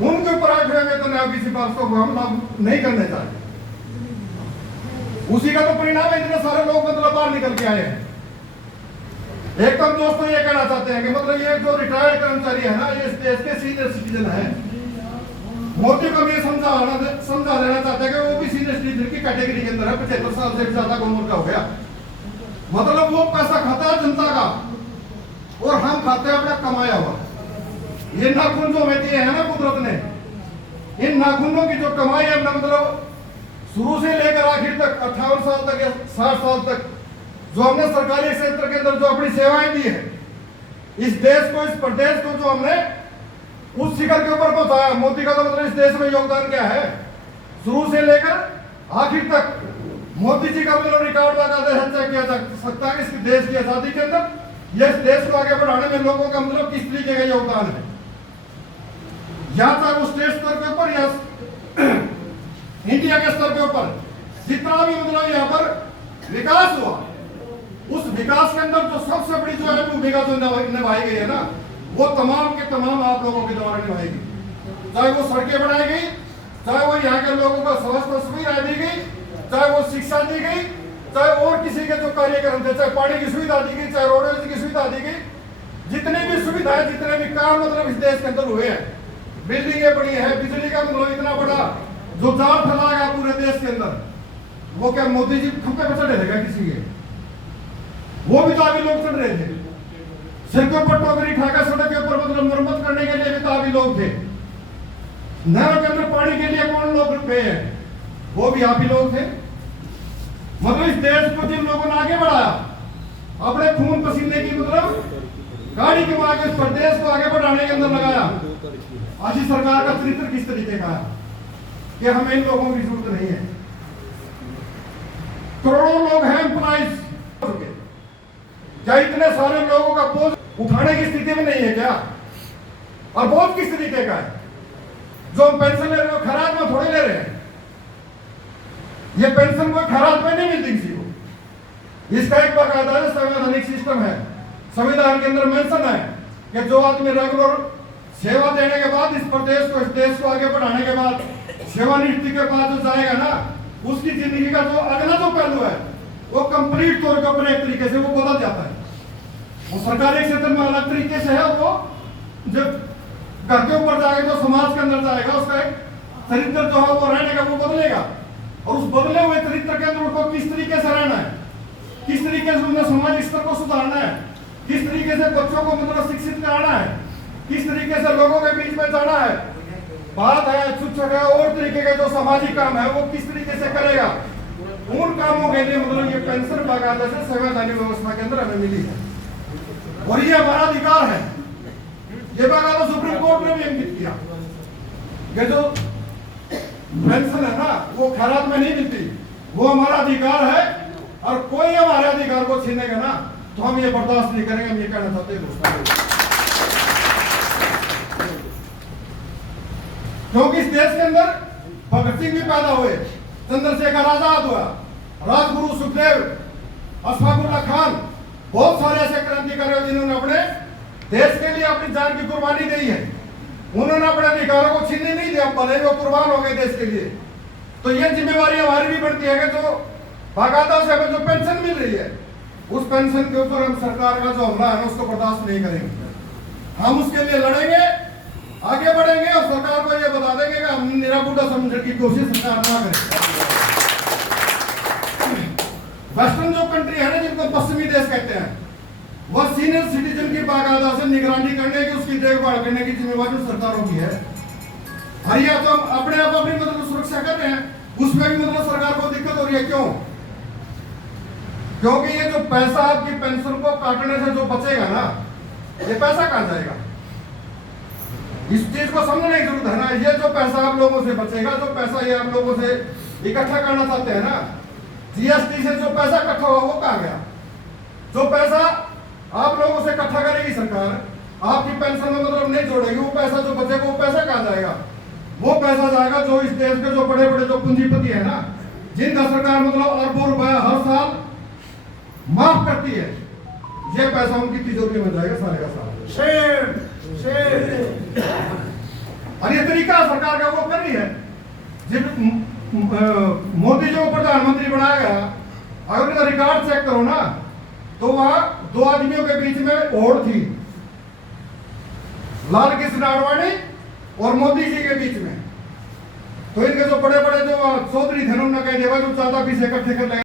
उनके ऊपर आए हुए वेतन आयोगी सिफारिशों को हम लागू नहीं करने चाहते। उसी का तो परिणाम है इतने सारे लोग मतलब बाहर निकल के आए हैं। एक तो हम दोस्तों ये कहना चाहते हैं कि मतलब ये जो रिटायर्ड कर्मचारी है ना, ये इस देश के सीनियर सिटीजन है। मोदी को भी समझा देना चाहते हैं कि वो भी सीनियर सिटीजन की कैटेगरी के अंदर है। 75 साल से ज्यादा उम्र का हो गया, मतलब वो पैसा खाता है जनता का और हम खाते हैं अपना कमाया हुआ। ये नाखून जो हमें दिए हैं ना कुदरत ने, इन नाखूनों की जो कमाई है मतलब शुरू से लेकर आखिर तक 58 साल तक या 60 साल तक जो हमने सरकारी क्षेत्र के अंदर जो अपनी सेवाएं दी है, इस देश को, इस प्रदेश को जो हमने उस शिखर के ऊपर पहुंचाया। मोदी का तो मतलब इस देश में योगदान क्या है, शुरू से लेकर आखिर तक मोदी जी का मतलब रिकॉर्ड लगा किया जा सकता है इस देश की आजादी के अंदर। यह इस देश को आगे बढ़ाने में लोगों का मतलब किस तरीके का योगदान है, या चाहे वो स्टेट स्तर के ऊपर या इंडिया के स्तर के ऊपर जितना भी मतलब यहाँ पर विकास हुआ, उस विकास के अंदर जो सबसे बड़ी जो है भूमिका जो निभाई गई है ना, वो तमाम के तमाम आप लोगों के द्वारा निभाई गई। चाहे वो सड़कें बनाई गई, चाहे वो यहाँ के लोगों को स्वास्थ्य सुविधा दी गई, चाहे वो शिक्षा दी गई, चाहे और किसी के जो कार्यक्रम थे, चाहे पानी की सुविधा दी गई, चाहे रोडवेज की सुविधा दी गई, जितनी भी सुविधाएं, जितने भी काम मतलब इस देश के अंदर हुए हैं, बिल्डिंगें बनी है, बिजली का मतलब इतना बड़ा जो जाल फैलाएगा पूरे देश के अंदर, वो क्या मोदी जी खंभे पर चढ़े थे क्या किसी के? वो भी तो अभी लोग चढ़ रहे थे। सिर के ऊपर टोकरी ठाका, सड़क के ऊपर मतलब मरम्मत करने के लिए भी तो अभी लोग थे। नहरों के अंदर पानी के लिए कौन लोग गए हैं, वो भी आप ही लोग थे। मतलब इस देश को जिन लोगों ने आगे बढ़ाया, अपने खून पसीने की मतलब गाड़ी के आगे इस प्रदेश को आगे बढ़ाने के अंदर लगाया। आज इस सरकार का चरित्र किस तरीके का है कि हमें इन लोगों की जरूरत नहीं है। करोड़ों लोग हैं एम्प्लॉइज, क्या इतने सारे लोगों का बोझ उठाने की स्थिति में नहीं है क्या? और बोझ किस तरीके का है? जो हम पेंशन ले रहे हो खैरात में थोड़ी ले रहे हैं। ये पेंशन कोई खैरात में नहीं मिलती किसी को। इसका एक बाकायदा संवैधानिक सिस्टम है। संविधान के अंदर मेंशन है कि जो आदमी रेगुलर सेवा देने के बाद इस प्रदेश को, इस देश को आगे बढ़ाने के बाद, सेवानिवृत्ति के बाद जो जाएगा ना, उसकी जिंदगी का जो अगला जो पहलू है वो कंप्लीट तौर पर एक तरीके से वो बदल जाता है। वो सरकारी क्षेत्र में अलग तरीके से है, वो जब घर के ऊपर जाएगा तो समाज के अंदर जाएगा, उसका एक चरित्र जो है वो रहने का वो बदलेगा। और उस बदले हुए चरित्र के अंदर उनको किस तरीके से रहना है, किस तरीके से उन्हें समाज स्तर को सुधारना है, किस तरीके से बच्चों को मतलब शिक्षित कराना है, किस तरीके से लोगों के बीच में जाना है, बात है शिक्षक है और तरीके के जो सामाजिक काम है वो किस तरीके से करेगा, उन कामों के लिए मतलब ये पेंशन बाकायदा से संवैधानिक व्यवस्था के अंदर हमें मिली है और ये हमारा अधिकार है। ये बाकायदा सुप्रीम कोर्ट ने भी अंकित किया कि जो पेंशन है ना वो खैरात में नहीं मिलती, वो हमारा अधिकार है और कोई हमारे अधिकार को छीनेगा ना तो हम ये बर्दाश्त नहीं करेंगे। हम ये कहना चाहते हैं दोस्तों, क्योंकि इस देश के अंदर भगत सिंह भी पैदा हुए, चंद्रशेखर आजाद हुआ, राजगुरु सुखदेव, अशफाकुल्लाह खान, बहुत सारे ऐसे क्रांतिकारी जिन्होंने अपने देश के लिए अपनी जान की कुर्बानी दी है। उन्होंने अपने अधिकारों को छीनने नहीं दिया, भले वो कुर्बान हो गए देश के लिए। तो ये जिम्मेवारी हमारी भी बढ़ती है कि जो बाकायदा से हमें जो पेंशन मिल रही है उस पेंशन के ऊपर हम सरकार का जो हमला है उसको बर्दाश्त नहीं करेंगे। हम उसके लिए लड़ेंगे, आगे बढ़ेंगे और सरकार को ये बता देंगे कि हम निरा बुड्ढा समझने की कोशिश सरकार ना करे। वेस्टर्न जो कंट्री है ना जिनको पश्चिमी देश कहते हैं, वह सीनियर सिटीजन की बाकायदा से निगरानी करने की, उसकी देखभाल करने की जिम्मेवारी सरकारों की है। हरिया तो हम अपने आप अपनी मतलब सुरक्षा कर रहे हैं, उसमें भी मतलब सरकार को दिक्कत हो रही है। क्यों? क्योंकि ये जो पैसा आपकी पेंशन को काटने से जो बचेगा ना, ये पैसा कहां जाएगा? इस चीज को समझने की जरूरत है ना। ये जो पैसा आप लोगों से बचेगा, जो पैसा ये आप लोगों से इकट्ठा करना चाहते हैं ना, जीएसटी से जो पैसा इकट्ठा हुआ वो कहां गया? जो पैसा आप लोगों से इकट्ठा करेगी सरकार, आपकी पेंशन में मतलब नहीं जोड़ेगी, वो पैसा जो बचेगा वो पैसा कहां जाएगा? वो पैसा जाएगा जो इस देश के जो बड़े बड़े जो पूंजीपति है ना, जिनका सरकार मतलब अरबों रुपया हर साल माफ करती है, ये पैसा उनकी तिजोरी में जाएगा सारे का सारा। और ये तरीका सरकार का वो कर रही है। जब मोदी जो प्रधानमंत्री बनाया गया, अगर उनका रिकॉर्ड चेक करो ना, तो वहां दो आदमियों के बीच में होड़ थी, लाल कृष्ण आडवाणी और मोदी जी के बीच में। तो इनके जो बड़े बड़े जो चौधरी थे, उन्होंने कह दिया जो 14-20 इकट्ठे कर ले।